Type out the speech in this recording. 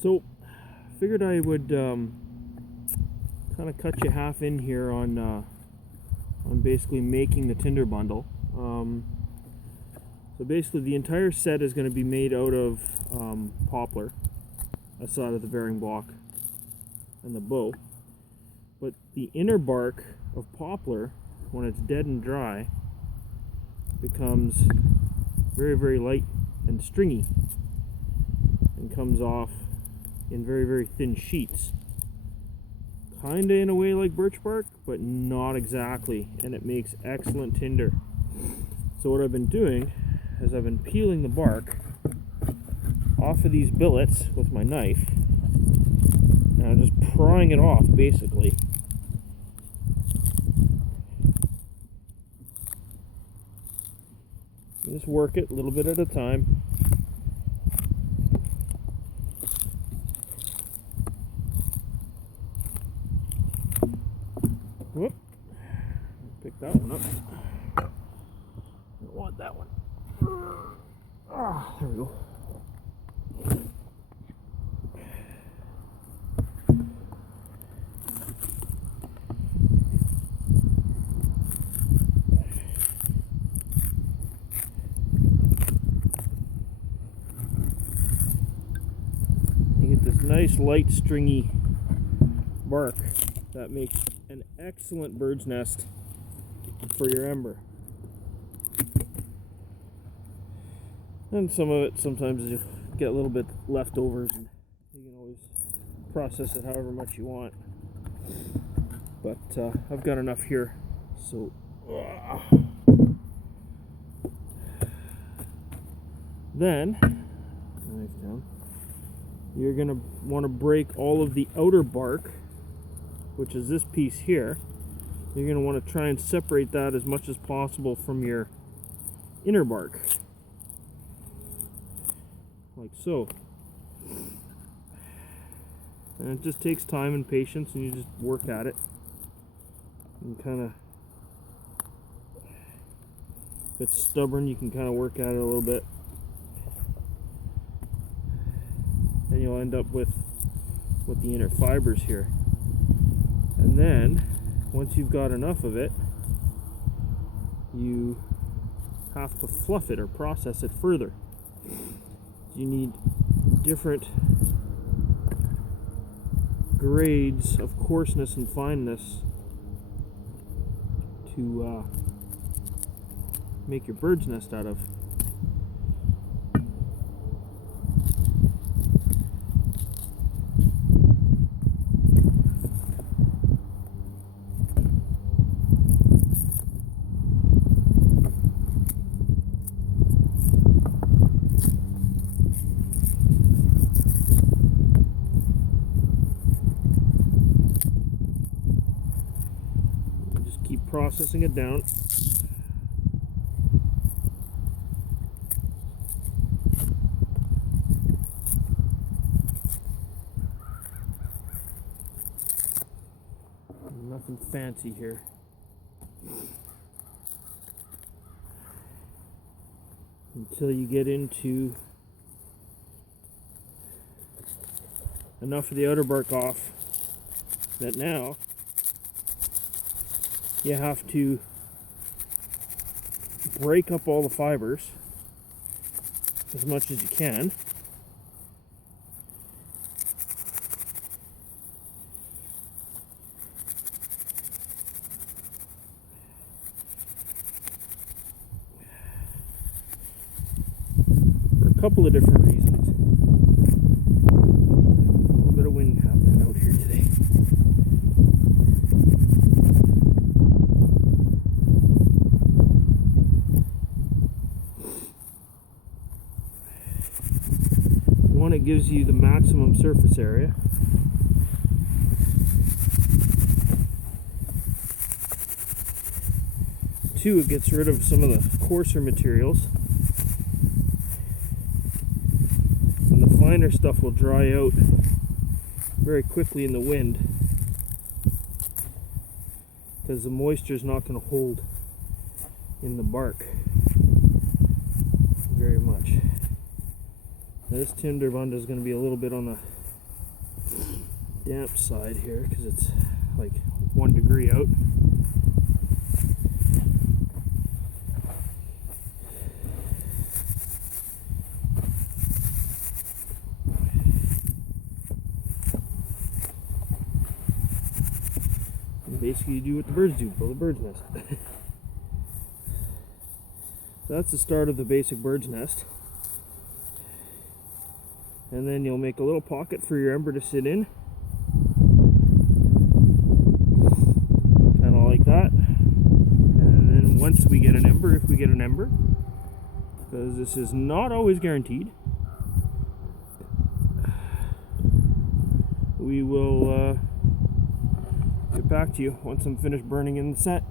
So, figured I would kind of cut you half in here on basically making the tinder bundle. So basically, the entire set is going to be made out of poplar, outside of the bearing block and the bow. But the inner bark of poplar, when it's dead and dry, becomes very, very light and stringy and comes off in very, very thin sheets. Kinda in a way like birch bark, but not exactly, and it makes excellent tinder. So what I've been doing is I've been peeling the bark off of these billets with my knife, and I'm just prying it off basically. Just work it a little bit at a time. Whoop. Pick that one up. Don't want that one. Ah, there we go. You get this nice light stringy bark that makes an excellent bird's nest for your ember. And some of it, sometimes you get a little bit leftovers, and you can always process it however much you want. But I've got enough here, so then knife down. You're gonna want to break all of the outer bark, which is this piece here. You're going to want to try and separate that as much as possible from your inner bark, like so. And it just takes time and patience, and you just work at it and kind of, if it's stubborn, you can kind of work at it a little bit, and you'll end up with the inner fibers here. And then, once you've got enough of it, you have to fluff it or process it further. You need different grades of coarseness and fineness to make your bird's nest out of. Keep processing it down. Nothing fancy here. Until you get into enough of the outer bark off that now you have to break up all the fibers as much as you can. For a couple of different reasons. A little bit of wind happening out here today. One, it gives you the maximum surface area. Two, it gets rid of some of the coarser materials. And the finer stuff will dry out very quickly in the wind, because the moisture is not going to hold in the bark very much. Now this tinder bundle is going to be a little bit on the damp side here because it's like 1 degree out. And basically you do what the birds do, build a bird's nest. So that's the start of the basic bird's nest. And then you'll make a little pocket for your ember to sit in. Kind of like that. And then once we get an ember, if we get an ember, because this is not always guaranteed, we will get back to you once I'm finished burning in the set.